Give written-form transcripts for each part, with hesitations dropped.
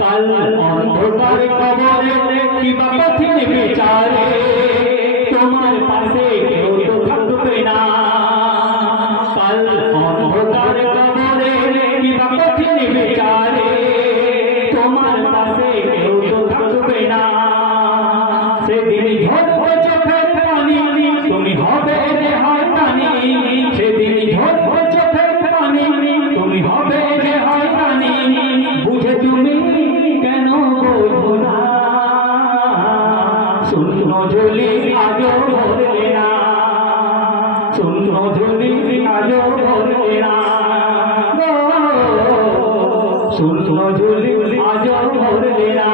কাল অন্ধকার কবরে কিবা কঠিন বিচারে তোমার পাশে কেউ তো থাকবে না। কাল অন্ধকার কবরে কিবা কঠিন বিচারে তোমার পাশে কেউ তো থাকবে না। সেদিন ঝরবে চোখের পানি তুমি হবে যে হয় পানি, সেদিন ঝরবে চোখের পানি তুমি হবে যে হয় পানি। বুঝে তুমি কেন বোঝো না, শূন্য ঝুলি আজও ভরলে না, শূন্য ঝুলি আজও ভরলে না, শূন্য ঝুলি আজও ভরলে না।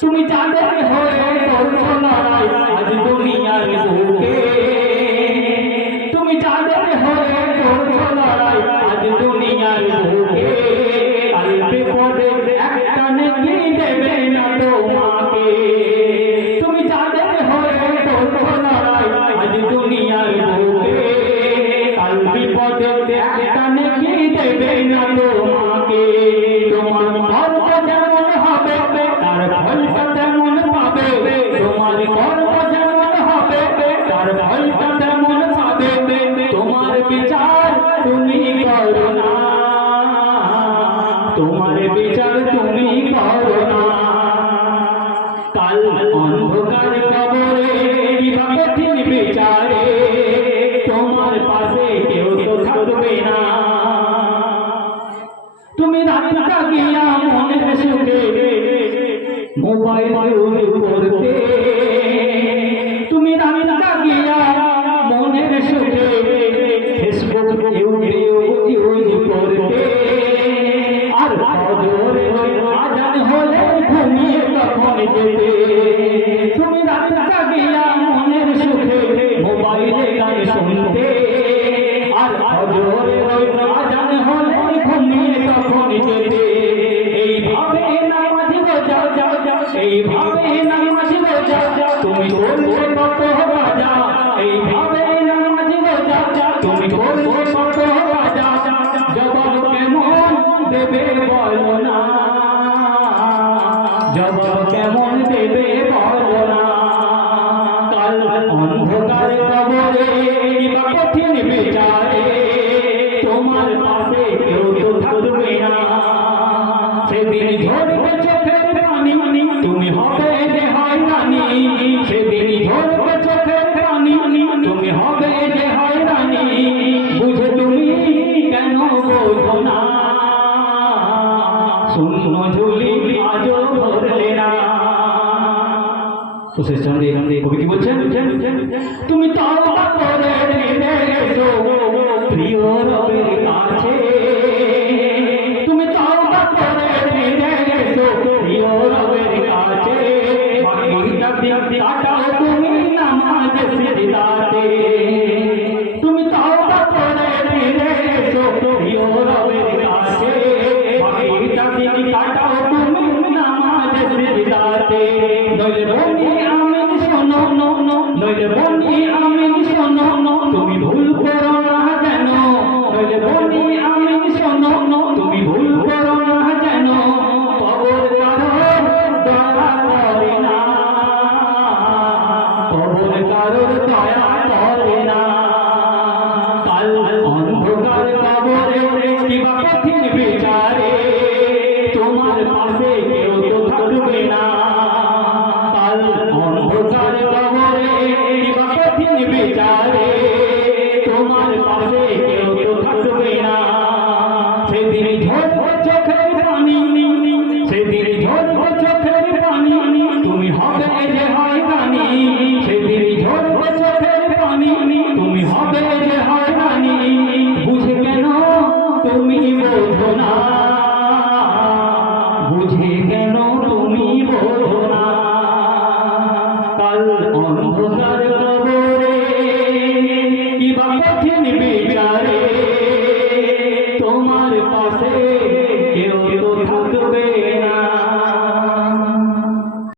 তুমি যাদের হয়ে করছো লড়াই আজ দুনিয়ার বুকে, তুমি যাদের হয়ে করছো লড়াই আজ দুনিয়ার বুকে, আর বিপদে একটা নেকি দেবে না তোমাকে। তুমি যাদের হয়ে করছো লড়াই আজ দুনিয়ার বুকে, আর বিপদে একটা নেকি দেবে না তোমাকে। তোমার কর্ম যেমন হবে তার ফলটা তেমন পাবে, তোমার কর্ম যেমন হবে তার ফলটা তেমন পাবে। তোমার বিচার তুমি করো না, তোমার বিচার তুমি করো না। কাল অন্ধকার কবরে কিবা কঠিন বিচারে তোমার পাশে কেউ তো থাকবে না। তুমি রাত জাগিয়া মনের সুখে মোবাইল করতে, তুমি রাত জাগিয়া মনের সুখে ফেসবুক ইউটিউব করতে, আর ফজরে আজান হলে ঘুমিয়ে তখন যেতে। তুমি রাত জাগিয়া মনের সুখে মোবাইলে গান শুনতে, আর ফজরে আজান হলে ঘুমিয়ে তখন যেতে। এইভাবে নামাজ রোজা, এইভাবে নামাজ রোজা তুমি করবে কত কাজা, এইভাবে নামাজ রোজা তুমি করবে কত কাজা। জবাব কেমন দেবে বলো না, জবাব কেমন দেবে বলো না। কাল অন্ধকার কবরে কিবা কঠিন বিচারে তোমার পাশে কেউ তো থাকবে না। সেদিন ঝরবে চোখের পানি তুমি হবে যে হয় রানী, সেদিন ঝরবে চোখের পানি তুমি হবে যে হয় রানী। বুঝে তুমি কেন বোঝো না, শূন্য ঝুলি আজও ভরলে না। তো শেষ চন্দ্রে কবি কি বলছেন, তুমি তওবা করে ফিরে এসো প্রিয় রবের কাছে, তুমি তওবা করে ফিরে এসো প্রিয় রবের কাছে। বাকিটা দিন কাটাও তুমি নামাজ সিজদাতে, তুমি তওবা করে ফিরে এসো প্রিয় রবের কাছে। বাকিটা দিন কাটাও তুমি নামাজ সিজদাতে। নইলে বনি আমিন শোনো, নইলে বনি আমিন শোনো, তুমি ভুল করো না যেন, নইলে বনি আমিন শোনো, তুমি ভুল করো না যেন। কবর কারোর দয়া করে না, কবর কারোর দয়া করে না। কাল অন্ধকার কবরে কিবা কঠিন বিচারে তোমার পাশে কেউ তো থাকবে না। কাল অন্ধকার কবরে কিবা কঠিন বিচারে তোমার পাশে কেউ তো থাকবে না। সেদিন ঝরবে চোখের পানি, সেদিন ঝরবে চোখের পানি তুমি হবে যে হয় রানী, সেদিন ঝরবে চোখের পানি তুমি হবে যে হয় রানী। বুঝে কেন তুমি বোঝো না, বুঝে কেন তুমি বোঝো না। কাল অন্ধকার কবরে